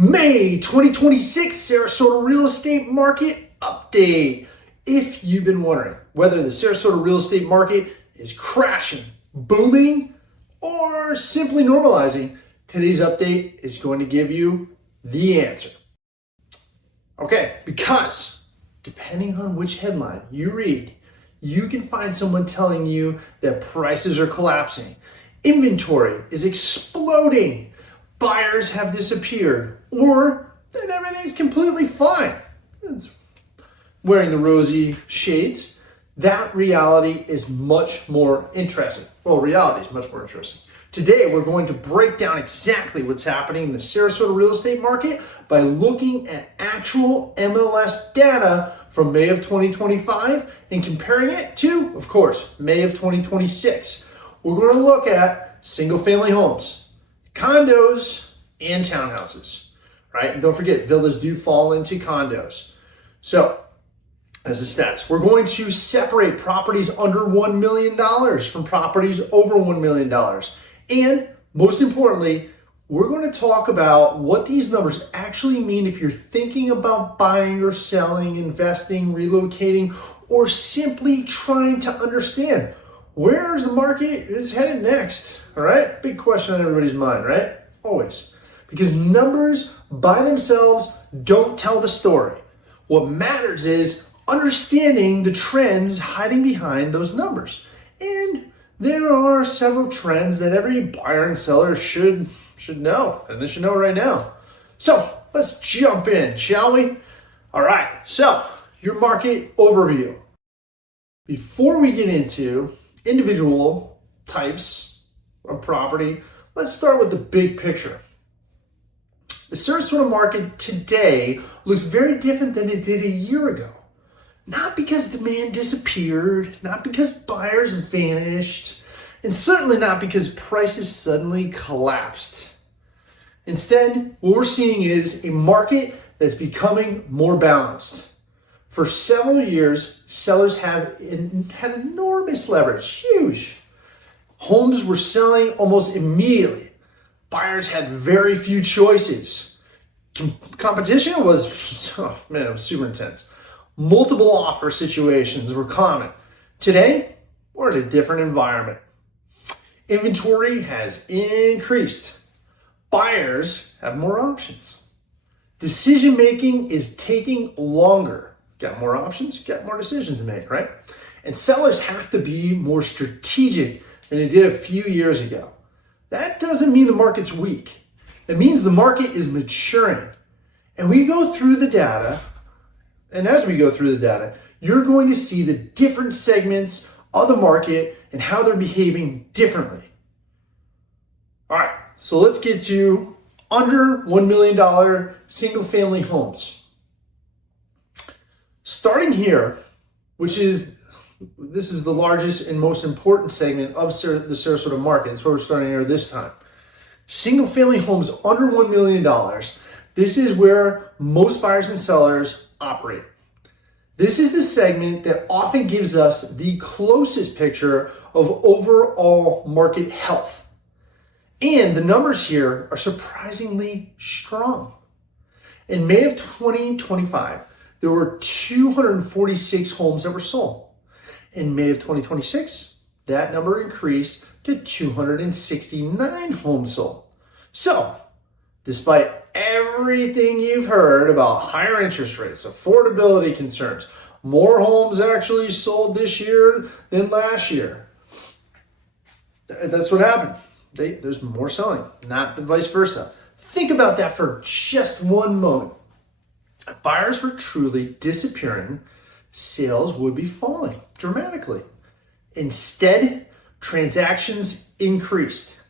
May 2026 Sarasota Real Estate Market update. If you've been wondering whether the Sarasota Real Estate Market is crashing, booming, or simply normalizing, today's update is going to give you the answer. Okay, because depending on which headline you read, you can find someone telling you that prices are collapsing, inventory is exploding, buyers have disappeared, or that everything's completely fine. It's wearing the rosy shades. That reality is much more interesting. Well, reality is much more interesting. Today, we're going to break down exactly what's happening in the Sarasota real estate market by looking at actual MLS data from May of 2025 and comparing it to, of course, May of 2026. We're going to look at single-family homes, condos, and townhouses, right? And don't forget, villas do fall into condos. So, as the stats, we're going to separate properties under $1 million from properties over $1 million. And most importantly, we're going to talk about what these numbers actually mean if you're thinking about buying or selling, investing, relocating, or simply trying to understand where's the market is headed next. All right? Big question on everybody's mind, right? Always. Because numbers by themselves don't tell the story. What matters is understanding the trends hiding behind those numbers. And there are several trends that every buyer and seller should know, and they should know right now. So let's jump in, shall we? All right, so your market overview. Before we get into individual types of property, let's start with the big picture. The Sarasota market today looks very different than it did a year ago. Not because demand disappeared, not because buyers vanished, and certainly not because prices suddenly collapsed. Instead, what we're seeing is a market that's becoming more balanced. For several years, sellers had enormous leverage, huge. Homes were selling almost immediately. Buyers had very few choices. Competition was, it was super intense. Multiple offer situations were common. Today, we're in a different environment. Inventory has increased. Buyers have more options. Decision making is taking longer. Got more options, got more decisions to make, right? And sellers have to be more strategic than they did a few years ago. That doesn't mean the market's weak. It means the market is maturing. And we go through the data, and as we go through the data, you're going to see the different segments of the market and how they're behaving differently. All right, so let's get to under $1 million single family homes. Starting here, this is the largest and most important segment of the Sarasota market. That's where we're starting here this time. Single family homes under $1 million. This is where most buyers and sellers operate. This is the segment that often gives us the closest picture of overall market health. And the numbers here are surprisingly strong. In May of 2025, there were 246 homes that were sold. In May of 2026, that number increased to 269 homes sold. So, despite everything you've heard about higher interest rates, affordability concerns, more homes actually sold this year than last year. That's what happened. There's more selling, not the vice versa. Think about that for just one moment. If buyers were truly disappearing, sales would be falling dramatically. Instead, transactions increased.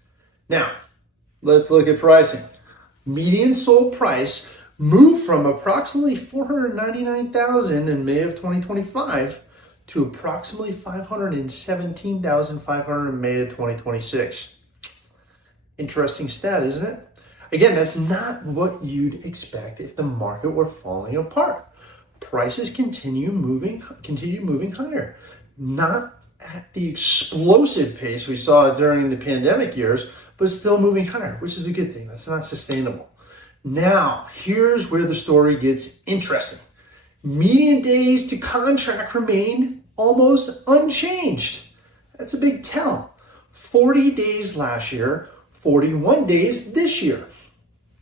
Now, let's look at pricing. Median sold price moved from approximately $499,000 in May of 2025 to approximately $517,500 in May of 2026. Interesting stat, isn't it? Again, that's not what you'd expect if the market were falling apart. Prices continue moving higher. Not at the explosive pace we saw during the pandemic years, but still moving higher, which is a good thing. That's not sustainable. Now, here's where the story gets interesting. Median days to contract remain almost unchanged. That's a big tell. 40 days last year, 41 days this year.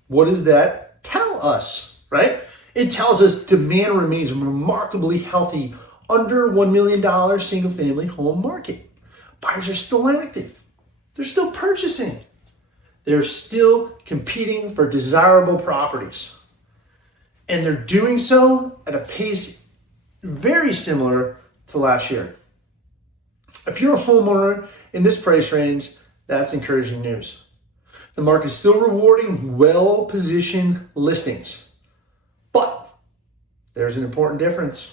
What does that tell us, right? It tells us demand remains remarkably healthy under $1 million single family home market. Buyers are still active. They're still purchasing. They're still competing for desirable properties. And they're doing so at a pace very similar to last year. If you're a homeowner in this price range, that's encouraging news. The market is still rewarding well-positioned listings. But there's an important difference.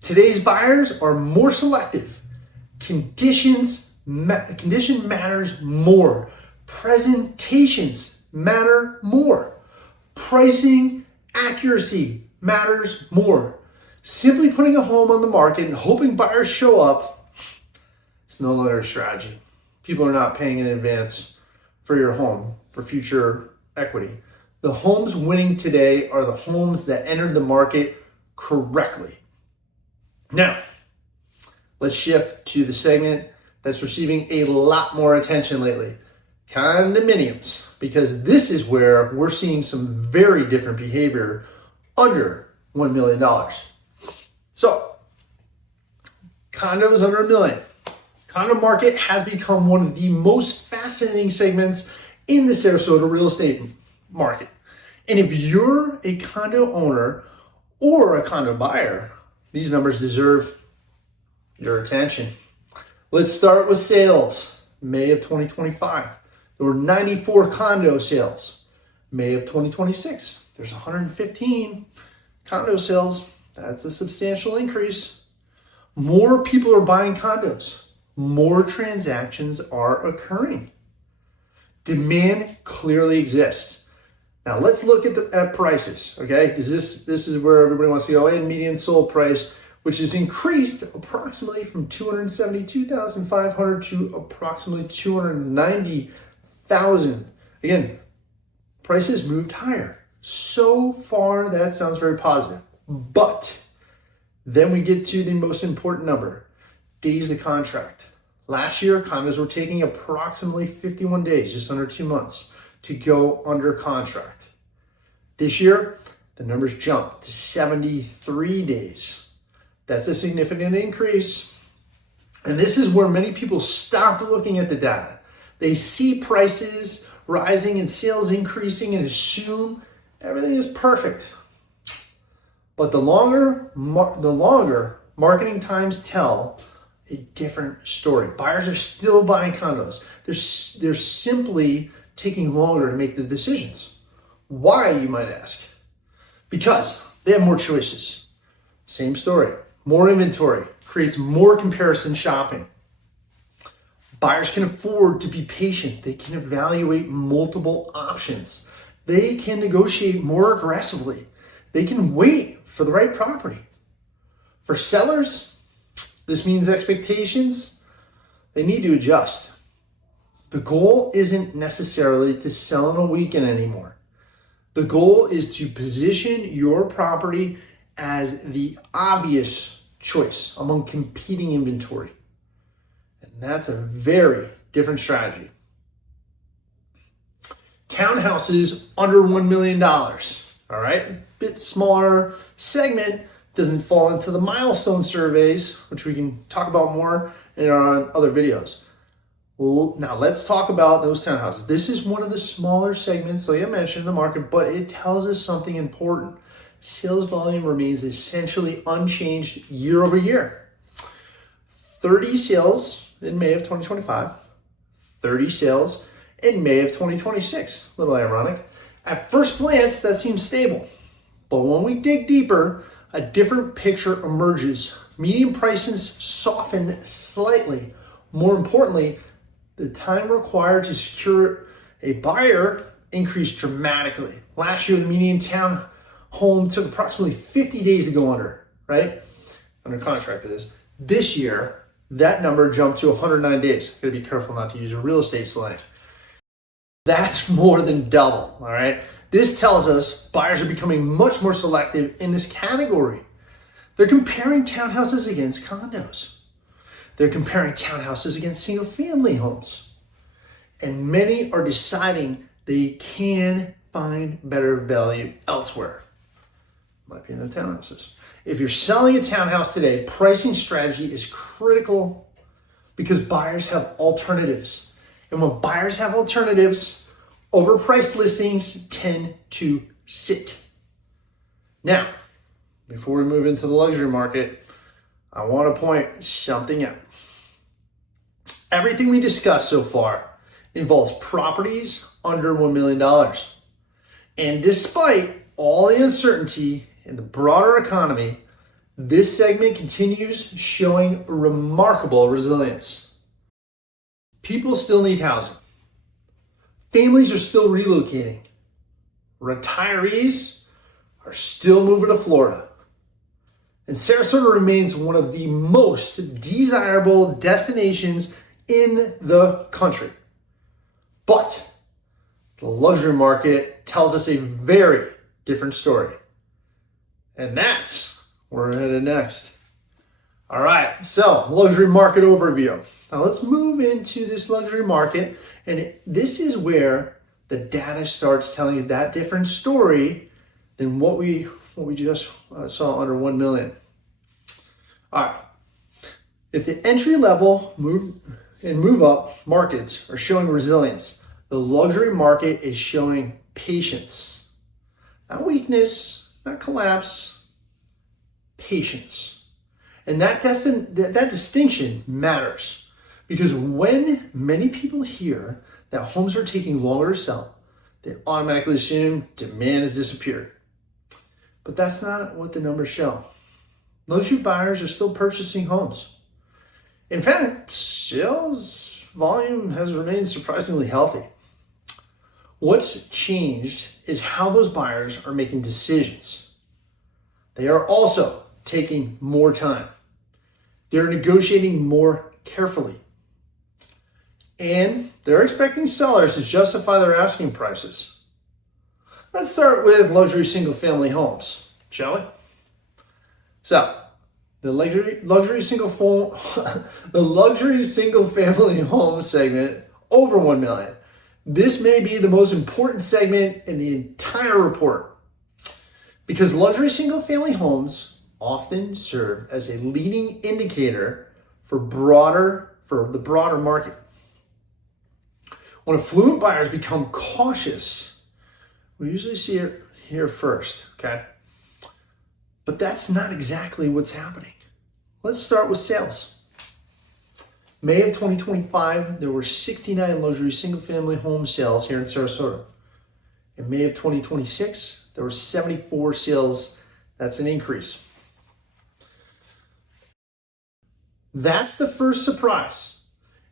Today's buyers are more selective. Condition matters more. Presentations matter more. Pricing accuracy matters more. Simply putting a home on the market and hoping buyers show up, it's no longer a strategy. People are not paying in advance for your home for future equity. The homes winning today are the homes that entered the market correctly. Now, let's shift to the segment that's receiving a lot more attention lately, condominiums, because this is where we're seeing some very different behavior under $1 million. So, condos under $1 million. Condo market has become one of the most fascinating segments in the Sarasota real estate market. And if you're a condo owner or a condo buyer, these numbers deserve your attention. Let's start with sales. May of 2025, there were 94 condo sales. May of 2026, there's 115 condo sales. That's a substantial increase. More people are buying condos. More transactions are occurring. Demand clearly exists. Now let's look at prices, okay? Because this is where everybody wants to go. And median sold price, which has increased approximately from $272,500 to approximately $290,000. Again, prices moved higher. So far, that sounds very positive. But then we get to the most important number, days to contract. Last year, condos were taking approximately 51 days, just under 2 months, to go under contract. This year, the numbers jumped to 73 days. That's a significant increase. And this is where many people stop looking at the data. They see prices rising and sales increasing and assume everything is perfect. But the longer marketing times tell a different story. Buyers are still buying condos. They're simply taking longer to make the decisions. Why, you might ask? Because they have more choices. Same story. More inventory creates more comparison shopping. Buyers can afford to be patient. They can evaluate multiple options. They can negotiate more aggressively. They can wait for the right property. For sellers, this means expectations, they need to adjust. The goal isn't necessarily to sell in a weekend anymore. The goal is to position your property as the obvious choice among competing inventory. And that's a very different strategy. Townhouses under $1 million, all right? Bit smaller segment, doesn't fall into the milestone surveys, which we can talk about more in our other videos. Well, now let's talk about those townhouses. This is one of the smaller segments, like I mentioned, in the market, but it tells us something important. Sales volume remains essentially unchanged year over year. 30 sales in May of 2025, 30 sales in May of 2026. A little ironic. At first glance, that seems stable. But when we dig deeper, a different picture emerges. Median prices soften slightly. More importantly, the time required to secure a buyer increased dramatically. Last year, the median town home took approximately 50 days to go under, right? Under contract, it is. This year, that number jumped to 109 days. Gotta be careful not to use a real estate slang. That's more than double, all right? This tells us buyers are becoming much more selective in this category. They're comparing townhouses against condos. They're comparing townhouses against single-family homes. And many are deciding they can find better value elsewhere. Might be in the townhouses. If you're selling a townhouse today, pricing strategy is critical because buyers have alternatives. And when buyers have alternatives, overpriced listings tend to sit. Now, before we move into the luxury market, I want to point something out. Everything we discussed so far involves properties under $1 million. And despite all the uncertainty in the broader economy, this segment continues showing remarkable resilience. People still need housing. Families are still relocating. Retirees are still moving to Florida. And Sarasota remains one of the most desirable destinations in the country. But the luxury market tells us a very different story. And that's where we're headed next. All right, so luxury market overview. Now let's move into this luxury market. And this is where the data starts telling you that different story than what we just saw under 1 million. All right. If the entry level move up markets are showing resilience, the luxury market is showing patience. Not weakness, not collapse, patience. And that distinction matters. Because when many people hear that homes are taking longer to sell, they automatically assume demand has disappeared. But that's not what the numbers show. Luxury buyers are still purchasing homes. In fact, sales volume has remained surprisingly healthy. What's changed is how those buyers are making decisions. They are also taking more time. They're negotiating more carefully. And they're expecting sellers to justify their asking prices. Let's start with luxury single-family homes, shall we? So, the luxury single-family home segment over 1 million. This may be the most important segment in the entire report because luxury single-family homes often serve as a leading indicator for the broader market. When affluent buyers become cautious, we usually see it here first, okay? But that's not exactly what's happening. Let's start with sales. May of 2025, there were 69 luxury single-family home sales here in Sarasota. In May of 2026, there were 74 sales. That's an increase. That's the first surprise.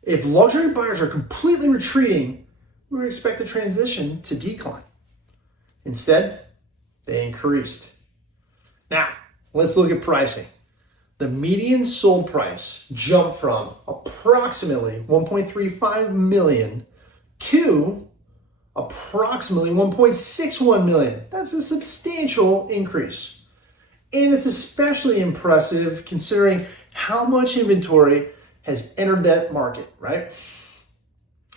If luxury buyers are completely retreating, we would expect the transition to decline. Instead, they increased. Now, let's look at pricing. The median sold price jumped from approximately 1.35 million to approximately 1.61 million. That's a substantial increase. And it's especially impressive considering how much inventory has entered that market, right?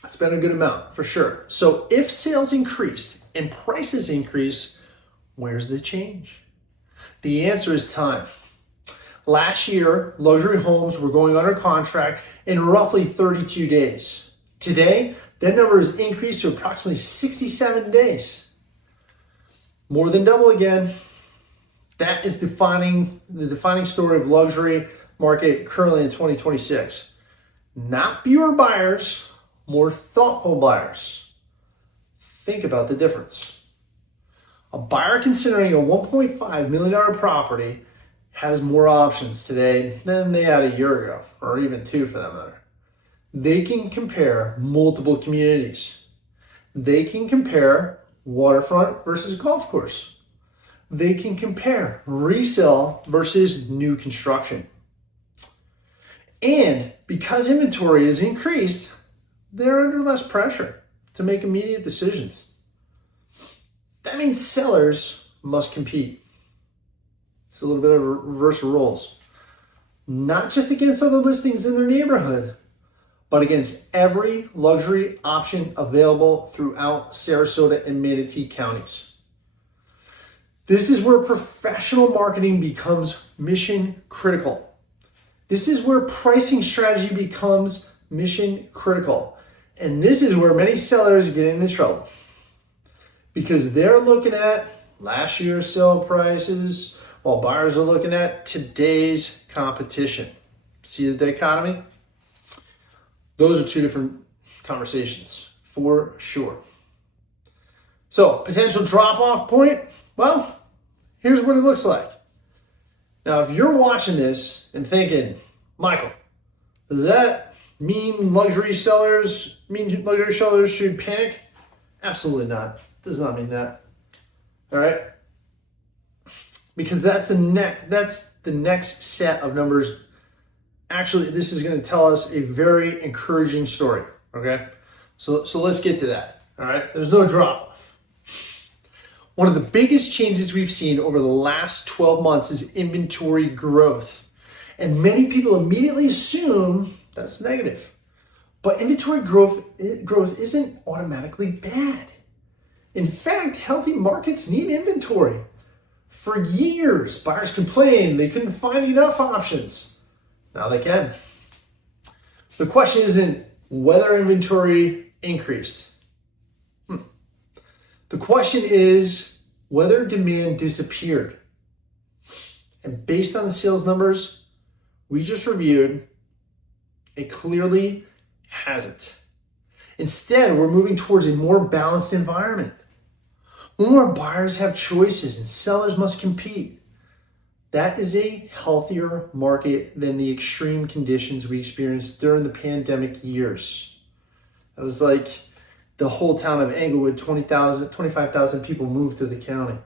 It's been a good amount for sure. So if sales increased and prices increase, where's the change? The answer is time. Last year, luxury homes were going under contract in roughly 32 days. Today, that number has increased to approximately 67 days. More than double again. That is the defining story of luxury market currently in 2026. Not fewer buyers, more thoughtful buyers. Think about the difference. A buyer considering a $1.5 million property has more options today than they had a year ago, or even two for that matter. They can compare multiple communities. They can compare waterfront versus golf course. They can compare resale versus new construction. And because inventory is increased, they're under less pressure to make immediate decisions. That means sellers must compete. It's a little bit of a reverse of roles. Not just against other listings in their neighborhood, but against every luxury option available throughout Sarasota and Manatee counties. This is where professional marketing becomes mission critical. This is where pricing strategy becomes mission critical. And this is where many sellers get into trouble because they're looking at last year's sale prices while buyers are looking at today's competition. See the dichotomy? Those are two different conversations for sure. So, potential drop-off point, well, here's what it looks like. Now, if you're watching this and thinking, Michael, does that mean luxury sellers should panic? Absolutely not. Does not mean that. All right? Because that's the next set of numbers. Actually, this is going to tell us a very encouraging story, okay? So let's get to that, all right? There's no drop-off. One of the biggest changes we've seen over the last 12 months is inventory growth. And many people immediately assume that's negative. But inventory growth isn't automatically bad. In fact, healthy markets need inventory. For years, buyers complained they couldn't find enough options. Now they can. The question isn't whether inventory increased. The question is whether demand disappeared. And based on the sales numbers we just reviewed, it clearly hasn't. Instead, we're moving towards a more balanced environment. More buyers have choices and sellers must compete. That is a healthier market than the extreme conditions we experienced during the pandemic years. It was like the whole town of Englewood, 25,000 people moved to the county.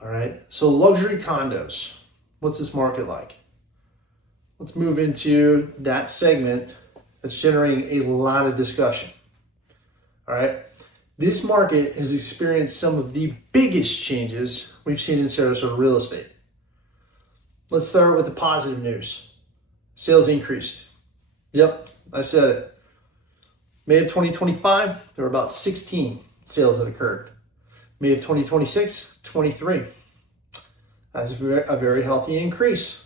All right, so luxury condos, what's this market like? Let's move into that segment that's generating a lot of discussion. All right, this market has experienced some of the biggest changes we've seen in Sarasota real estate. Let's start with the positive news. Sales increased. Yep, I said it. May of 2025, there were about 16 sales that occurred. May of 2026, 23. That's a very healthy increase.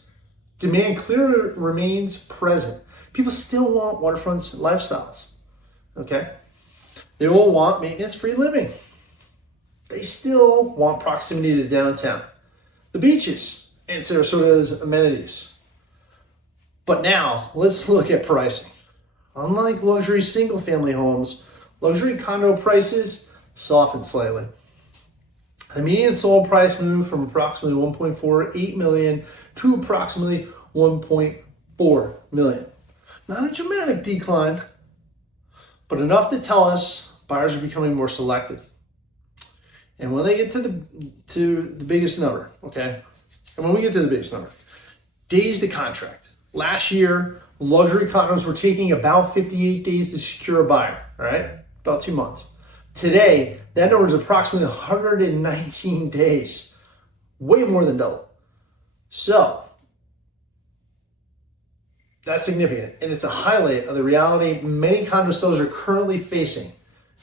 Demand clearly remains present. People still want waterfront lifestyles, okay? They will want maintenance-free living. They still want proximity to downtown, the beaches, and Sarasota's amenities. But now, let's look at pricing. Unlike luxury single-family homes, luxury condo prices softened slightly. The median sold price moved from approximately $1.48 million to approximately $1.4 million. Not a dramatic decline, but enough to tell us buyers are becoming more selective. And when they get to the biggest number, okay? And when we get to the biggest number, days to contract. Last year, luxury condos were taking about 58 days to secure a buyer, all right? About 2 months. Today, that number is approximately 119 days, way more than double. So, that's significant, and it's a highlight of the reality many condo sellers are currently facing.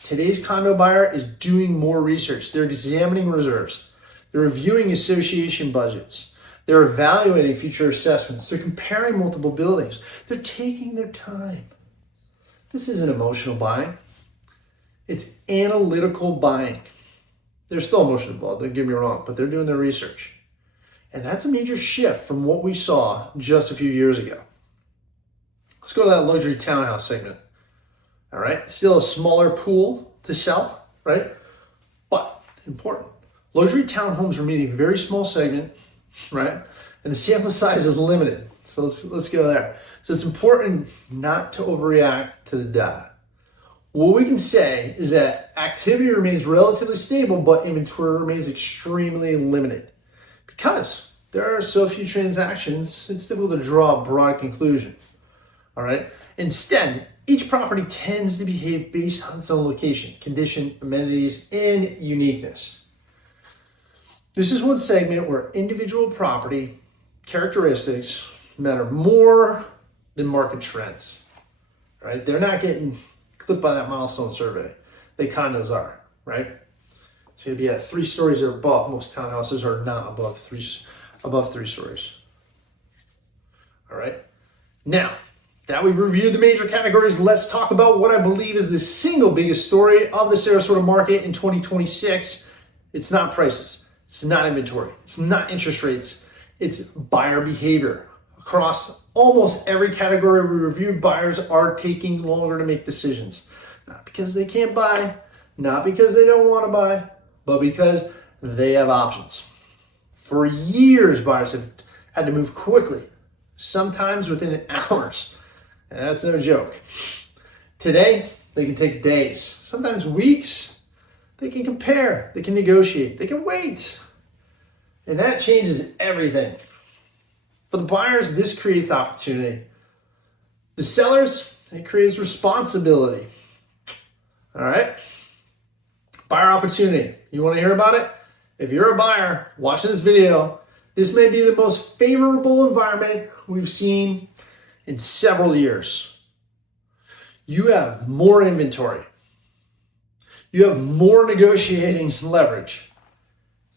Today's condo buyer is doing more research. They're examining reserves. They're reviewing association budgets. They're evaluating future assessments. They're comparing multiple buildings. They're taking their time. This isn't emotional buying. It's analytical buying. There's still emotion involved, don't get me wrong, but they're doing their research. And that's a major shift from what we saw just a few years ago. Let's go to that luxury townhouse segment. All right, still a smaller pool to sell, right? But important. Luxury townhomes remain a very small segment, right? And the sample size is limited. So let's go there. So it's important not to overreact to the data. What we can say is that activity remains relatively stable, but inventory remains extremely limited. Because there are so few transactions, it's difficult to draw a broad conclusion. All right. Instead, each property tends to behave based on its own location, condition, amenities, and uniqueness. This is one segment where individual property characteristics matter more than market trends, right? They're not getting clipped by that milestone survey. The condos are, right? So you'd be at 3 stories or above. Most townhouses are not above three stories. All right. Now that we've reviewed the major categories, let's talk about what I believe is the single biggest story of the Sarasota market in 2026. It's not prices. It's not inventory. It's not interest rates. It's buyer behavior. Across almost every category we reviewed, buyers are taking longer to make decisions. Not because they can't buy, not because they don't want to buy, but because they have options. For years, buyers have had to move quickly, sometimes within hours. And that's no joke. Today, they can take days, sometimes weeks. They can compare, they can negotiate, they can wait. And that changes everything. For the buyers, this creates opportunity. The sellers, it creates responsibility. All right? Buyer opportunity. You want to hear about it? If you're a buyer watching this video, this may be the most favorable environment we've seen in several years. You have more inventory. You have more negotiating leverage.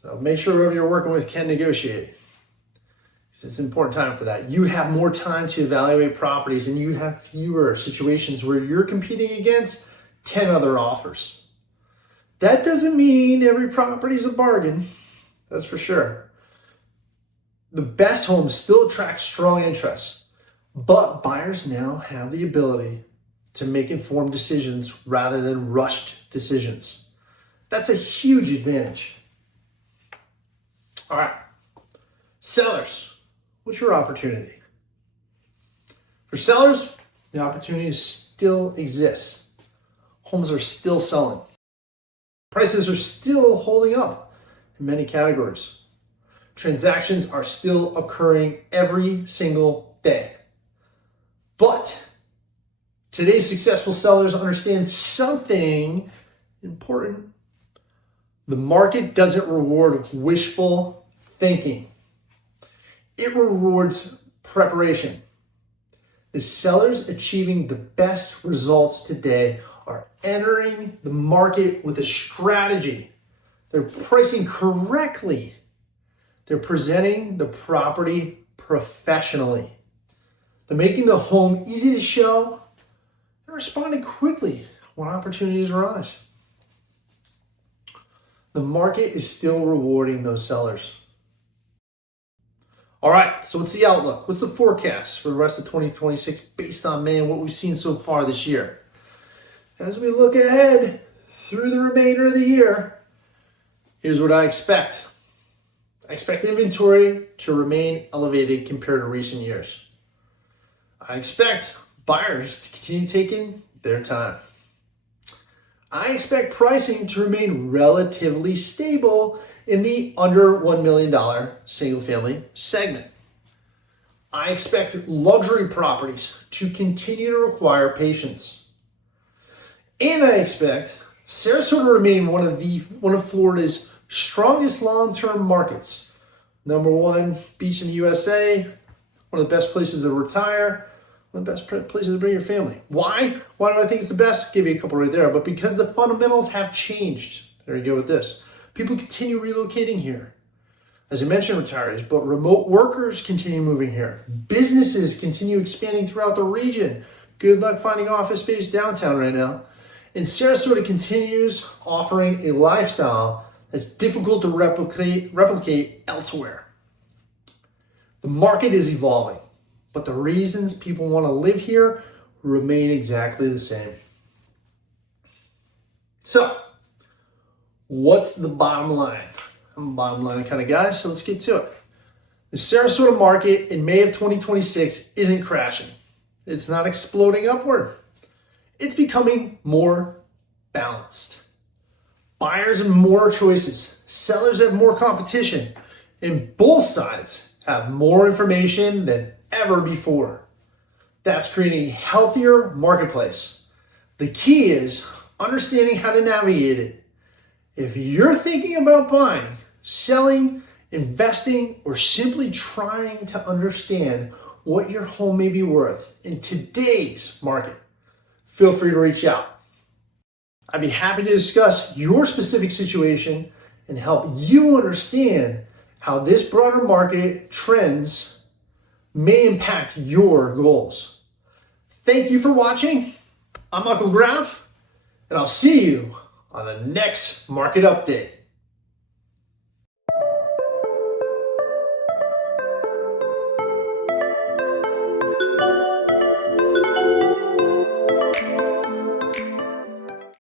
So make sure whoever you're working with can negotiate. It's an important time for that. You have more time to evaluate properties, and you have fewer situations where you're competing against 10 other offers. That doesn't mean every property is a bargain. That's for sure. The best homes still attract strong interest, but buyers now have the ability to make informed decisions rather than rushed decisions. That's a huge advantage. All right, sellers, what's your opportunity? For sellers, the opportunity still exists. Homes are still selling. Prices are still holding up in many categories. Transactions are still occurring every single day. But today's successful sellers understand something important. The market doesn't reward wishful thinking. It rewards preparation. The sellers achieving the best results today are entering the market with a strategy. They're pricing correctly. They're presenting the property professionally. They're making the home easy to show and responding quickly when opportunities arise. The market is still rewarding those sellers. All right, so what's the outlook? What's the forecast for the rest of 2026 based on May and what we've seen so far this year? As we look ahead through the remainder of the year, here's what I expect. I expect inventory to remain elevated compared to recent years. I expect buyers to continue taking their time. I expect pricing to remain relatively stable in the under $1 million single family segment. I expect luxury properties to continue to require patience. And I expect Sarasota to remain one of Florida's strongest long-term markets. Number one beach in the USA, one of the best places to retire, one of the best places to bring your family. Why? Why do I think it's the best? I'll give you a couple right there, but because the fundamentals have changed. There you go with this. People continue relocating here. As I mentioned, retirees, but remote workers continue moving here. Businesses continue expanding throughout the region. Good luck finding office space downtown right now. And Sarasota continues offering a lifestyle that's difficult to replicate elsewhere. The market is evolving, but the reasons people want to live here remain exactly the same. So, what's the bottom line? I'm a bottom line kind of guy, so let's get to it. The Sarasota market in May of 2026 isn't crashing. It's not exploding upward. It's becoming more balanced. Buyers have more choices. Sellers have more competition. And both sides have more information than ever before. That's creating a healthier marketplace. The key is understanding how to navigate it. If you're thinking about buying, selling, investing, or simply trying to understand what your home may be worth in today's market, feel free to reach out. I'd be happy to discuss your specific situation and help you understand how this broader market trends may impact your goals. Thank you for watching. I'm Uncle Graf, and I'll see you on the next market update.